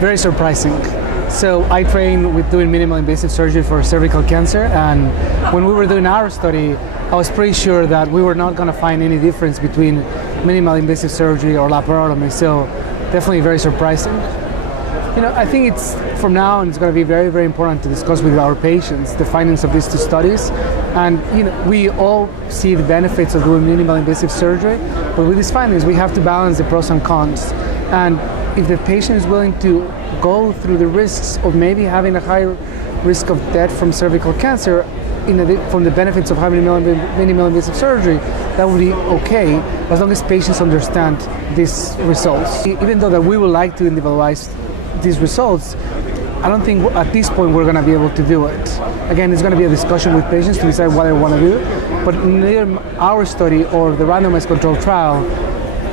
very surprising. So I trained with doing minimal invasive surgery for cervical cancer, and when we were doing our study, I was pretty sure that we were not going to find any difference between minimal invasive surgery or laparotomy. So definitely very surprising. I think it's from now on it's going to be very, very important to discuss with our patients the findings of these two studies. And we all see the benefits of doing minimal invasive surgery, but with these findings we have to balance the pros and cons. And if the patient is willing to go through the risks of maybe having a higher risk of death from cervical cancer from the benefits of having minimal invasive surgery, that would be okay, as long as patients understand these results. Even though that we would like to individualize these results, I don't think at this point we're going to be able to do it. Again, it's going to be a discussion with patients to decide what they want to do, but neither our study or the randomized controlled trial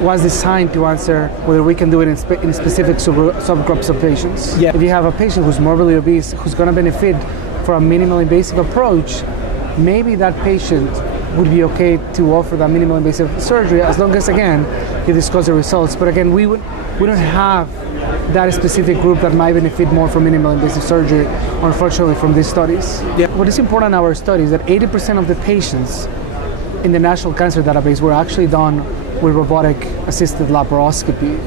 was designed to answer whether we can do it in specific subgroups of patients. Yeah. If you have a patient who's morbidly obese, who's going to benefit from a minimal invasive approach, maybe that patient would be okay to offer that minimal invasive surgery, as long as, again, you discuss the results. But again, we don't have that specific group that might benefit more from minimal invasive surgery, unfortunately, from these studies. Yeah. What is important in our study is that 80% of the patients in the National Cancer Database were actually done with robotic-assisted laparoscopy.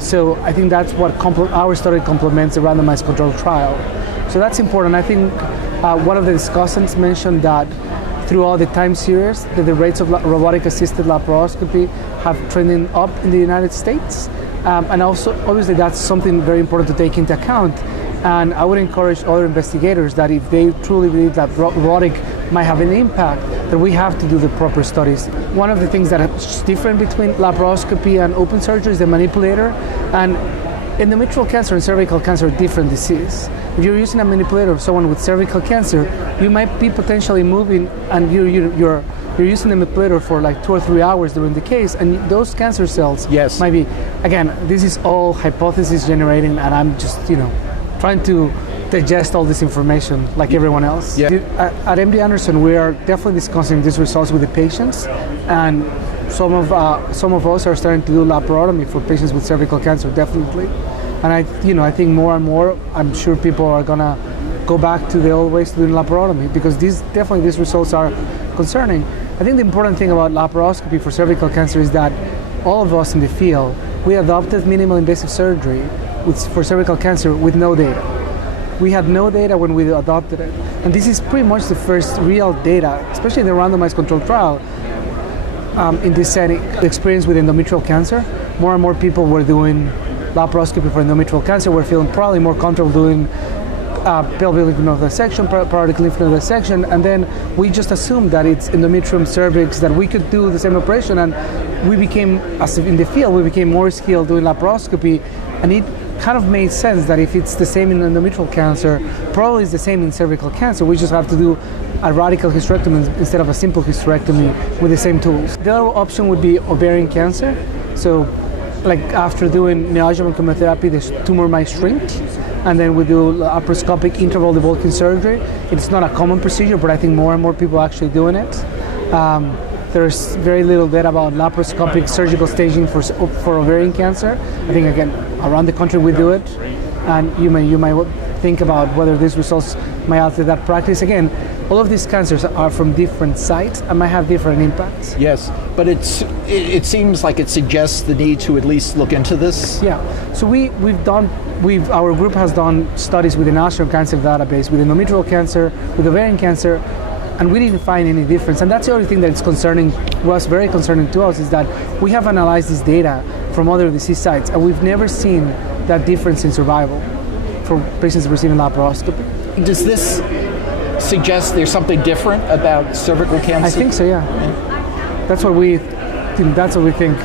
So I think that's what our study complements the randomized controlled trial. So that's important. I think one of the discussants mentioned that throughout the time series, that the rates of robotic-assisted laparoscopy have trending up in the United States. And also, obviously, that's something very important to take into account. And I would encourage other investigators that if they truly believe that robotic might have an impact, that we have to do the proper studies. One of the things that is different between laparoscopy and open surgery is the manipulator. And endometrial cancer and cervical cancer are different diseases. If you're using a manipulator of someone with cervical cancer, you might be potentially moving, and you're using the manipulator for like 2 or 3 hours during the case, and those cancer cells might be, again, this is all hypothesis generating, and I'm just, trying to digest all this information like everyone else. Yeah. At MD Anderson, we are definitely discussing these results with the patients, and some of us are starting to do laparotomy for patients with cervical cancer, definitely. And I think more and more, I'm sure people are gonna go back to the old ways to doing laparotomy, because these results are concerning. I think the important thing about laparoscopy for cervical cancer is that all of us in the field, we adopted minimal invasive surgery for cervical cancer with no data. We had no data when we adopted it. And this is pretty much the first real data, especially in the randomized controlled trial, in this setting. The experience with endometrial cancer, more and more people were doing laparoscopy for endometrial cancer. We're feeling probably more comfortable doing pelvic lymph node dissection, parotid lymph node dissection, and then we just assumed that it's endometrium cervix, that we could do the same operation, and we became, as in the field, we became more skilled doing laparoscopy, and it kind of made sense that if it's the same in endometrial cancer, probably it's the same in cervical cancer. We just have to do a radical hysterectomy instead of a simple hysterectomy with the same tools. The other option would be ovarian cancer. So like after doing neoadjuvant chemotherapy, the tumor might shrink, and then we do laparoscopic interval debulking surgery. It's not a common procedure, but I think more and more people are actually doing it. There's very little data about laparoscopic surgical staging for ovarian cancer. I think, again, around the country we do it, and you might think about whether these results might alter that practice. Again, all of these cancers are from different sites and might have different impacts. Yes, but it seems like it suggests the need to at least look into this. Yeah, so our group has done studies with the National Cancer Database, with endometrial cancer, with ovarian cancer, and we didn't find any difference. And that's the only thing that was very concerning to us, is that we have analyzed this data from other disease sites, and we've never seen that difference in survival for patients receiving laparoscopy. Does this suggest there's something different about cervical cancer? I think so, yeah. That's what we think.